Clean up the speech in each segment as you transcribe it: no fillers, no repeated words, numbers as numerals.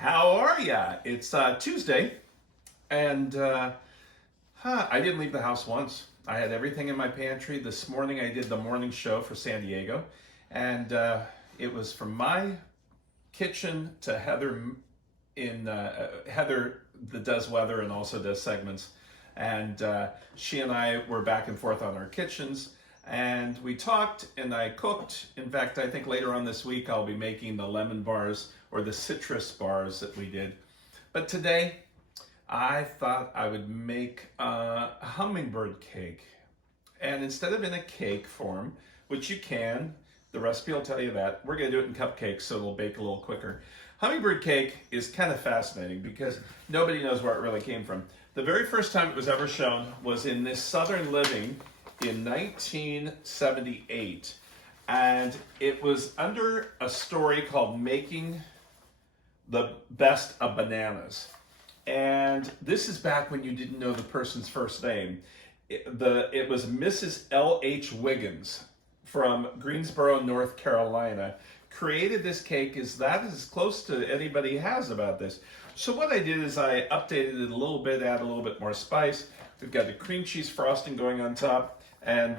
How are ya? It's Tuesday, and I didn't leave the house once. I had everything in my pantry. This morning I did the morning show for San Diego, and it was from my kitchen to Heather that does weather and also does segments, and she and I were back and forth on our kitchens. And we talked and I cooked. In fact, I think later on this week I'll be making the lemon bars or the citrus bars that we did. But today I thought I would make a hummingbird cake. And instead of in a cake form, which you can, the recipe will tell you that, we're gonna do it in cupcakes so it'll bake a little quicker. Hummingbird cake is kind of fascinating because nobody knows where it really came from. The very first time it was ever shown was in this Southern Living in 1978, and it was under a story called Making the Best of Bananas. And this is back when you didn't know the person's first name. It was Mrs. L.H. Wiggins from Greensboro, North Carolina, created this cake. That is as close to anybody has about this. So what I did is I updated it a little bit, add a little bit more spice. We've got the cream cheese frosting going on top. And,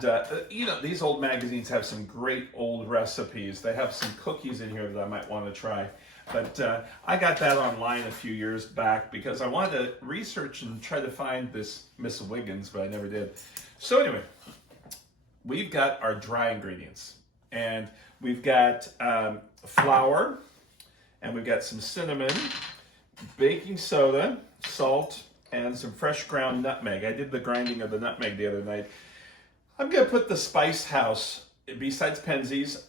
these old magazines have some great old recipes. They have some cookies in here that I might want to try. But I got that online a few years back because I wanted to research and try to find this Miss Wiggins, but I never did. So anyway, we've got our dry ingredients. And we've got flour, and we've got some cinnamon, baking soda, salt, and some fresh ground nutmeg. I did the grinding of the nutmeg the other night. I'm going to put the Spice House, besides Penzeys,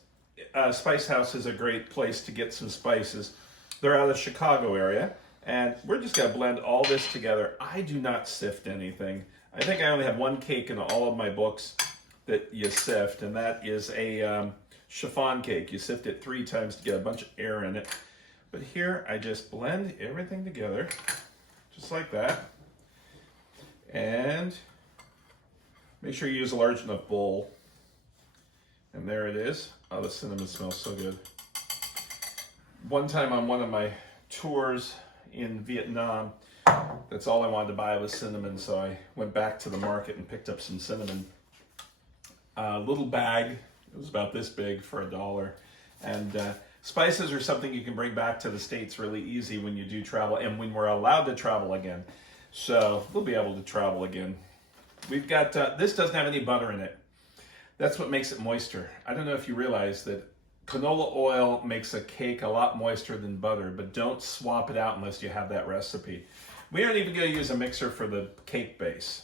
Spice House is a great place to get some spices. They're out of the Chicago area, and we're just going to blend all this together. I do not sift anything. I think I only have one cake in all of my books that you sift, and that is a chiffon cake. You sift it 3 times to get a bunch of air in it. But here, I just blend everything together, just like that. And make sure you use a large enough bowl. And there it is. Oh, the cinnamon smells so good. One time on one of my tours in Vietnam, that's all I wanted to buy was cinnamon, so I went back to the market and picked up some cinnamon. A little bag, it was about this big, for $1. And spices are something you can bring back to the States really easy when you do travel and when we're allowed to travel again. So we'll be able to travel again. We've got, this doesn't have any butter in it. That's what makes it moister. I don't know if you realize that canola oil makes a cake a lot moister than butter, but don't swap it out unless you have that recipe. We aren't even going to use a mixer for the cake base.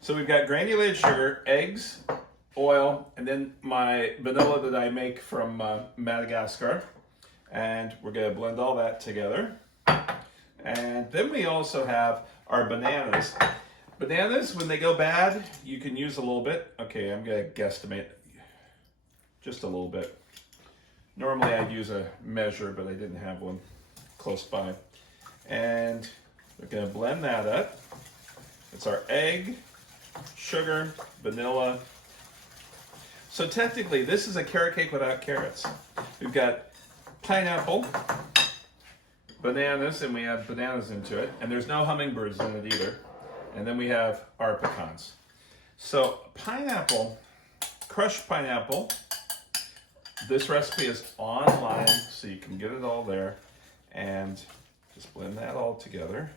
So we've got granulated sugar, eggs, oil, and then my vanilla that I make from Madagascar. And we're going to blend all that together. And then we also have our bananas. Bananas, when they go bad, you can use a little bit. Okay, I'm going to guesstimate just a little bit. Normally I'd use a measure, but I didn't have one close by. And we're going to blend that up. It's our egg, sugar, vanilla. So technically, this is a carrot cake without carrots. We've got pineapple, bananas, and we add bananas into it. And there's no hummingbirds in it either. And then we have our pecans. So pineapple, crushed pineapple. This recipe is online, so you can get it all there. And just blend that all together.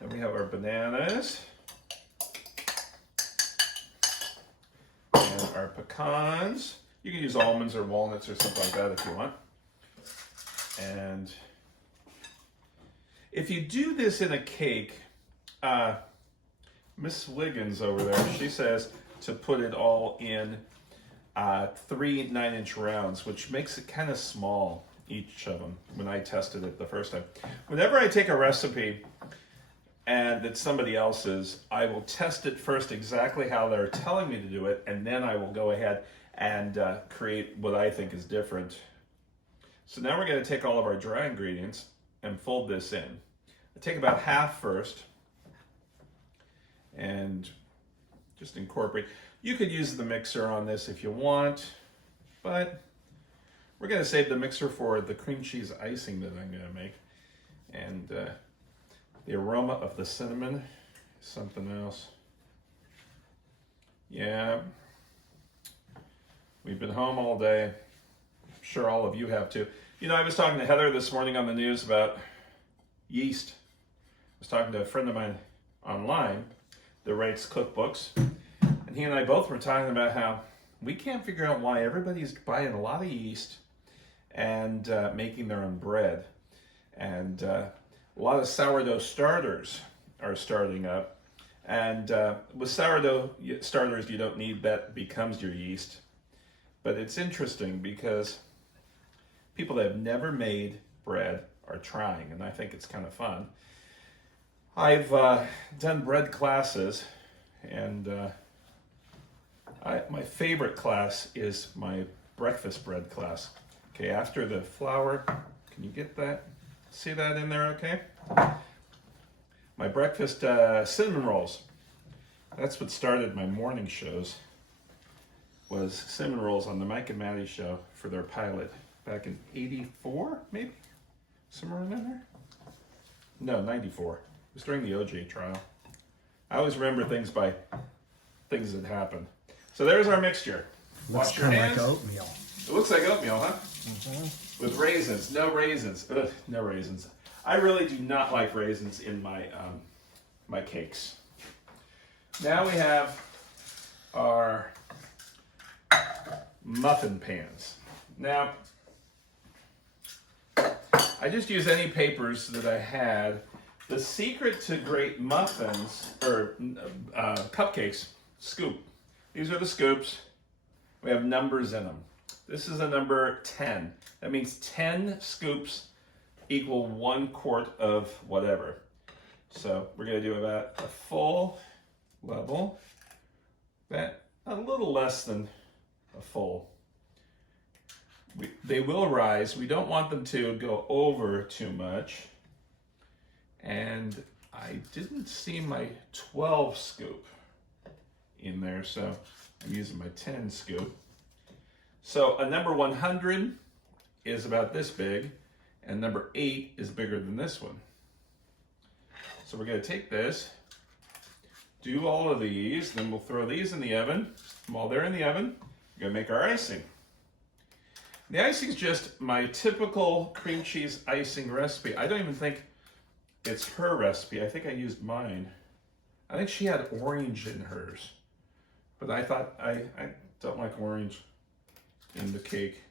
Then we have our bananas. And our pecans. You can use almonds or walnuts or something like that if you want. And if you do this in a cake, Miss Wiggins over there, she says to put it all in 3 9-inch rounds, which makes it kind of small, each of them, when I tested it the first time. Whenever I take a recipe and it's somebody else's, I will test it first exactly how they're telling me to do it, and then I will go ahead and create what I think is different. So now we're going to take all of our dry ingredients and fold this in. I take about half first, and just incorporate. You could use the mixer on this if you want, but we're going to save the mixer for the cream cheese icing that I'm going to make. And the aroma of the cinnamon is something else. Yeah, we've been home all day. I'm sure all of you have too. You know, I was talking to Heather this morning on the news about yeast. I was talking to a friend of mine online that writes cookbooks, and he and I both were talking about how we can't figure out why everybody's buying a lot of yeast and making their own bread. And a lot of sourdough starters are starting up. And with sourdough starters, you don't need that becomes your yeast. But it's interesting because people that have never made bread are trying, and I think it's kind of fun. I've done bread classes, and my favorite class is my breakfast bread class. Okay, after the flour, can you get that? See that in there okay? My breakfast cinnamon rolls. That's what started my morning shows, was cinnamon rolls on the Mike and Maddie show for their pilot back in 84, maybe? Somewhere in there? No, 94. It was during the OJ trial. I always remember things by things that happened. So there's our mixture. Looks kind of like oatmeal. It looks like oatmeal, huh? Mm-hmm. With raisins. No raisins. Ugh, no raisins. I really do not like raisins in my my cakes. Now we have our muffin pans. Now, I just use any papers that I had. The secret to great muffins, or cupcakes, scoop. These are the scoops. We have numbers in them. This is a number 10. That means 10 scoops equal 1 quart of whatever. So we're going to do about a full level, that a little less than a full. They will rise. We don't want them to go over too much. And I didn't see my 12 scoop in there, so I'm using my 10 scoop. So a number 100 is about this big, and number 8 is bigger than this one. So we're going to take this, do all of these, then we'll throw these in the oven. While they're in the oven, we're going to make our icing. The icing is just my typical cream cheese icing recipe. I don't even think it's her recipe. I think I used mine. I think she had orange in hers. But I thought, I don't like orange in the cake.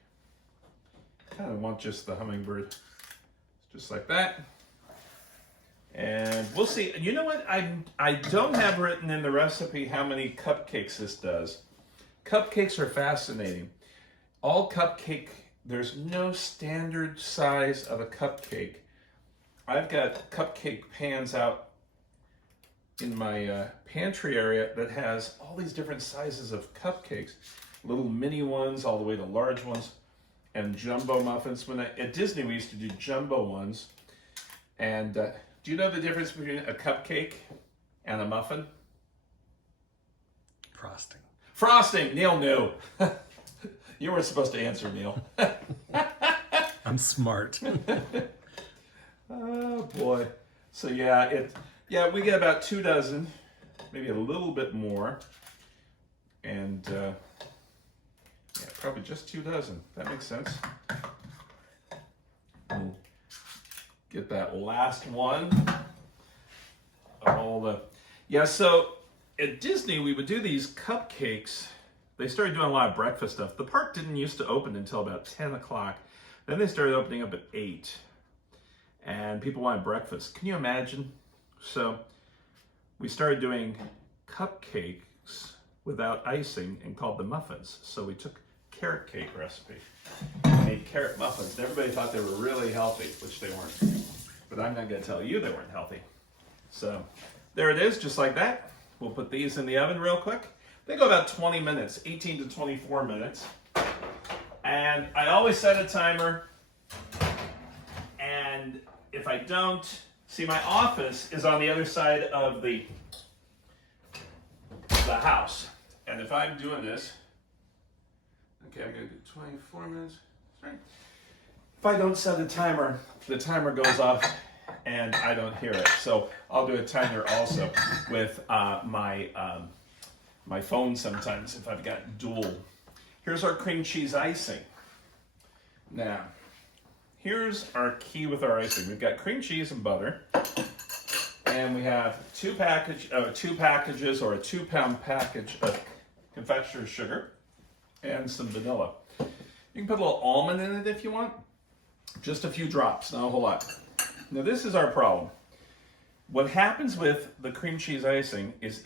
Kind of want just the hummingbird. Just like that. And we'll see. You know what? I don't have written in the recipe how many cupcakes this does. Cupcakes are fascinating. All cupcake, there's no standard size of a cupcake. I've got cupcake pans out in my pantry area that has all these different sizes of cupcakes. Little mini ones all the way to large ones, and jumbo muffins. At Disney we used to do jumbo ones. And do you know the difference between a cupcake and a muffin? Frosting. Frosting! Neil knew. You weren't supposed to answer, Neil. I'm smart. Oh boy. So yeah, we get about 2 dozen, maybe a little bit more. And yeah, probably just 2 dozen. That makes sense. We'll get that last one. So at Disney we would do these cupcakes. They started doing a lot of breakfast stuff. The park didn't used to open until about 10 o'clock. Then they started opening up at 8. And people wanted breakfast. Can you imagine? So we started doing cupcakes without icing and called them muffins. So we took carrot cake recipe, made carrot muffins. And everybody thought they were really healthy, which they weren't. But I'm not going to tell you they weren't healthy. So there it is, just like that. We'll put these in the oven real quick. They go about 20 minutes, 18 to 24 minutes. And I always set a timer. And if I don't, see, my office is on the other side of the house. And if I'm doing this, okay, I'm going to do 24 minutes. Right. If I don't set a timer, the timer goes off and I don't hear it. So I'll do a timer also with my phone sometimes if I've got dual. Here's our cream cheese icing. Now, here's our key with our icing. We've got cream cheese and butter, and we have two packages or a 2-pound package of confectioner's sugar and some vanilla. You can put a little almond in it if you want. Just a few drops, not a whole lot. Now this is our problem. What happens with the cream cheese icing is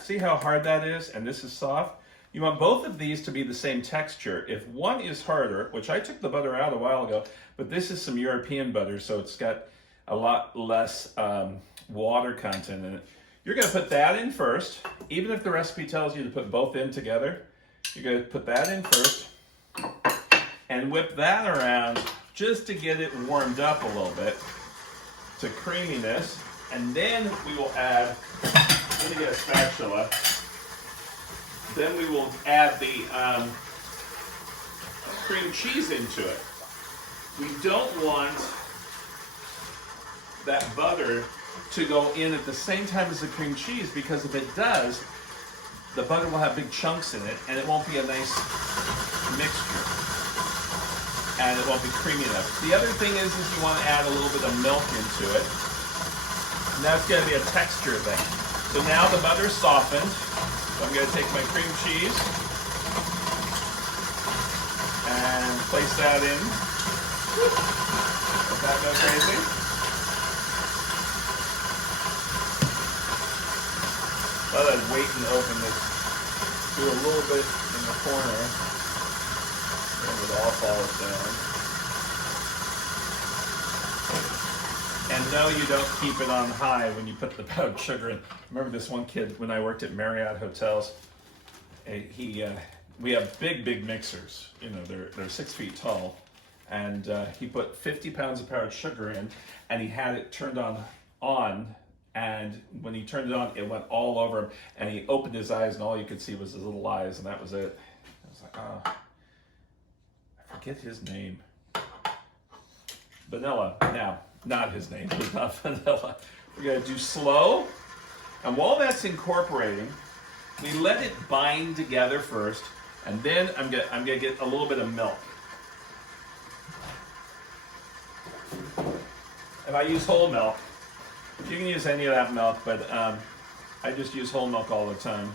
see how hard that is and this is soft? You want both of these to be the same texture. If one is harder, which I took the butter out a while ago, but this is some European butter, so it's got a lot less water content in it. You're gonna put that in first. Even if the recipe tells you to put both in together, you're gonna put that in first and whip that around just to get it warmed up a little bit to creaminess. And then we will add, I'm gonna get a spatula. Then we will add the cream cheese into it. We don't want that butter to go in at the same time as the cream cheese, because if it does, the butter will have big chunks in it and it won't be a nice mixture. And it won't be creamy enough. The other thing is you want to add a little bit of milk into it. And that's going to be a texture thing. So now the butter's softened. So I'm going to take my cream cheese and place that in. Does that go crazy? Thought I'd wait and open this. Do a little bit in the corner. And it all falls down. And no, you don't keep it on high when you put the powdered sugar in. I remember this one kid when I worked at Marriott Hotels. We have big mixers. You know, they're 6 feet tall, and he put 50 pounds of powdered sugar in, and he had it turned on. And when he turned it on, it went all over him, and he opened his eyes, and all you could see was his little eyes, and that was it. I was like, oh. Forget his name. Vanilla. Now, not his name, it's not vanilla. We're gonna do slow, and while that's incorporating, we let it bind together first, and then I'm gonna get a little bit of milk. And I use whole milk. You can use any of that milk, but I just use whole milk all the time.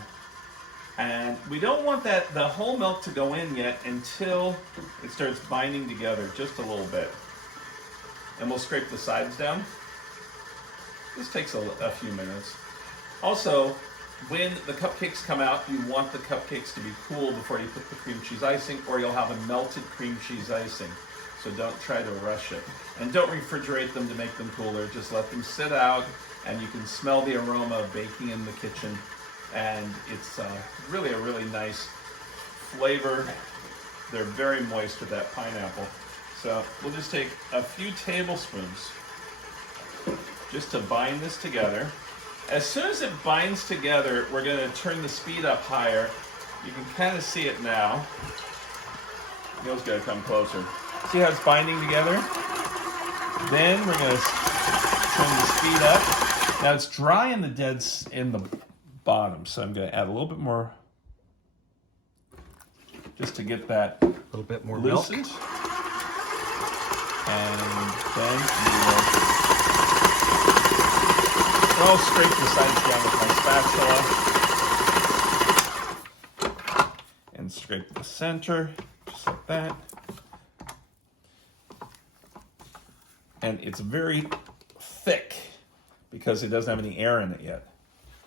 And we don't want the whole milk to go in yet until it starts binding together just a little bit. And we'll scrape the sides down. This takes a few minutes. Also, when the cupcakes come out, you want the cupcakes to be cool before you put the cream cheese icing, or you'll have a melted cream cheese icing. So don't try to rush it. And don't refrigerate them to make them cooler. Just let them sit out, and you can smell the aroma of baking in the kitchen. And it's really a really nice flavor. They're very moist with that pineapple. So we'll just take a few tablespoons just to bind this together. As soon as it binds together, we're going to turn the speed up higher. You can kind of see it now. Neil's got to come closer. See how it's binding together? Then we're going to turn the speed up. Now it's dry in the bottom, so I'm going to add a little bit more just to get that A little bit more loosened. milk. And then I'll scrape the sides down with my spatula and scrape the center, just like that. And it's very thick because it doesn't have any air in it yet.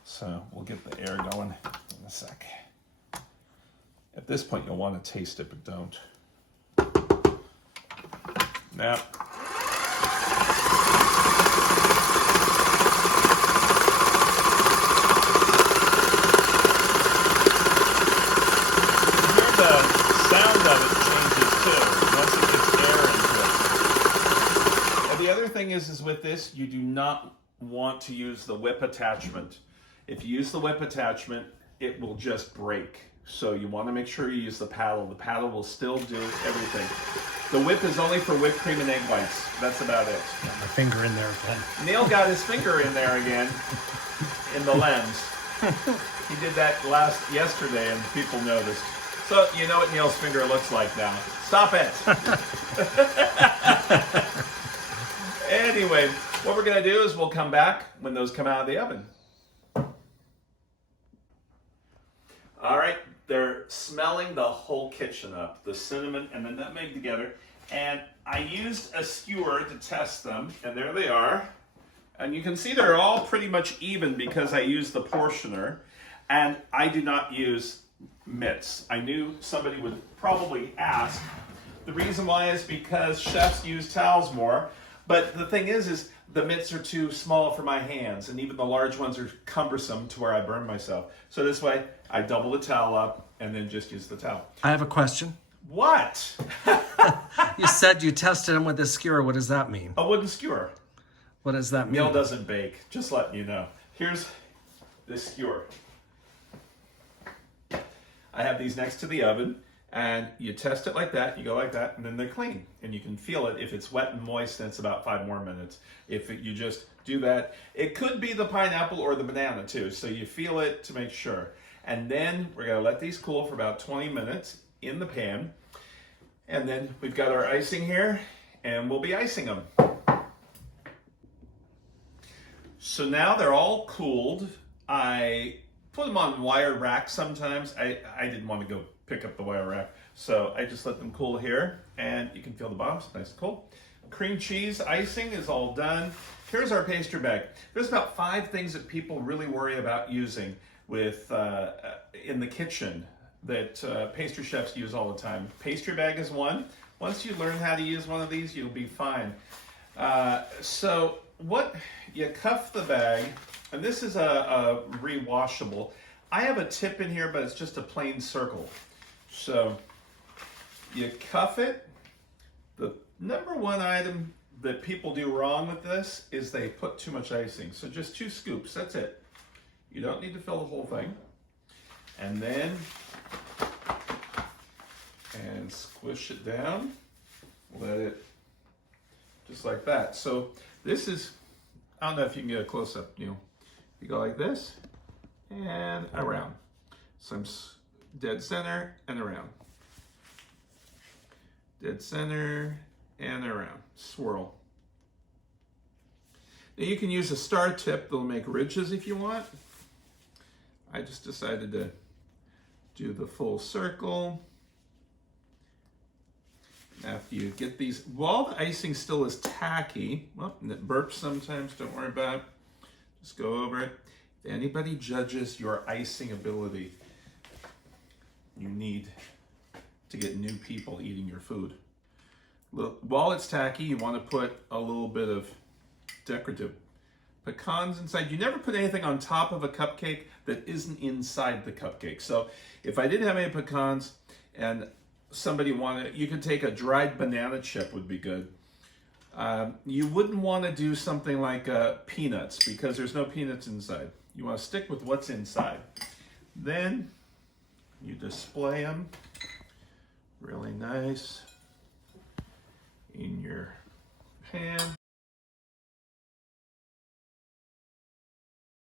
So we'll get the air going in a sec. At this point, you'll want to taste it, but don't. Now, sound of it changes too once it gets air into it. And the other thing is with this, you do not want to use the whip attachment. If you use the whip attachment, it will just break. So you want to make sure you use the paddle. The paddle will still do everything. The whip is only for whipped cream and egg whites. That's about it. Got my finger in there again. Neil got his finger in there again, in the lens. He did that yesterday and people noticed. So you know what Neil's finger looks like now. Stop it. Anyway, what we're going to do is we'll come back when those come out of the oven. All right, they're smelling the whole kitchen up, the cinnamon and the nutmeg together. And I used a skewer to test them, and there they are. And you can see they're all pretty much even because I used the portioner. And I do not use mitts. I knew somebody would probably ask. The reason why is because chefs use towels more. But the thing is the mitts are too small for my hands, and even the large ones are cumbersome to where I burn myself. So this way, I double the towel up and then just use the towel. I have a question. What? You said you tested them with a skewer. What does that mean? A wooden skewer. What does that mean? Neil doesn't bake, just letting you know. Here's this skewer. I have these next to the oven, and you test it like that, you go like that, and then they're clean. And you can feel it. If it's wet and moist, then it's about 5 more minutes. You just do that, it could be the pineapple or the banana too, so you feel it to make sure. And then we're gonna let these cool for about 20 minutes in the pan. And then we've got our icing here, and we'll be icing them. So now they're all cooled. I put them on wire rack sometimes. I didn't want to go pick up the wire rack, so I just let them cool here, and you can feel the bottoms, nice and cool. Cream cheese icing is all done. Here's our pastry bag. There's about 5 things that people really worry about using with in the kitchen that pastry chefs use all the time. Pastry bag is one. Once you learn how to use one of these, you'll be fine. So what you cuff the bag, and this is a rewashable. I have a tip in here, but it's just a plain circle. So you cuff it. The number one item that people do wrong with this is they put too much icing. So just 2 scoops, that's it. You don't need to fill the whole thing. And then, and squish it down. Let it, just like that. So this is, I don't know if you can get a close-up, you go like this and around. Some dead center and around. Dead center and around. Swirl. Now you can use a star tip that'll make ridges if you want. I just decided to do the full circle. After you get these, while the icing still is tacky, well, and it burps sometimes, don't worry about it. Just go over it. If anybody judges your icing ability, you need to get new people eating your food. Look, while it's tacky, you want to put a little bit of decorative pecans inside. You never put anything on top of a cupcake that isn't inside the cupcake. So if I didn't have any pecans and somebody wanted, you could take a dried banana chip would be good. You wouldn't want to do something like peanuts because there's no peanuts inside. You want to stick with what's inside. Then you display them really nice in your pan.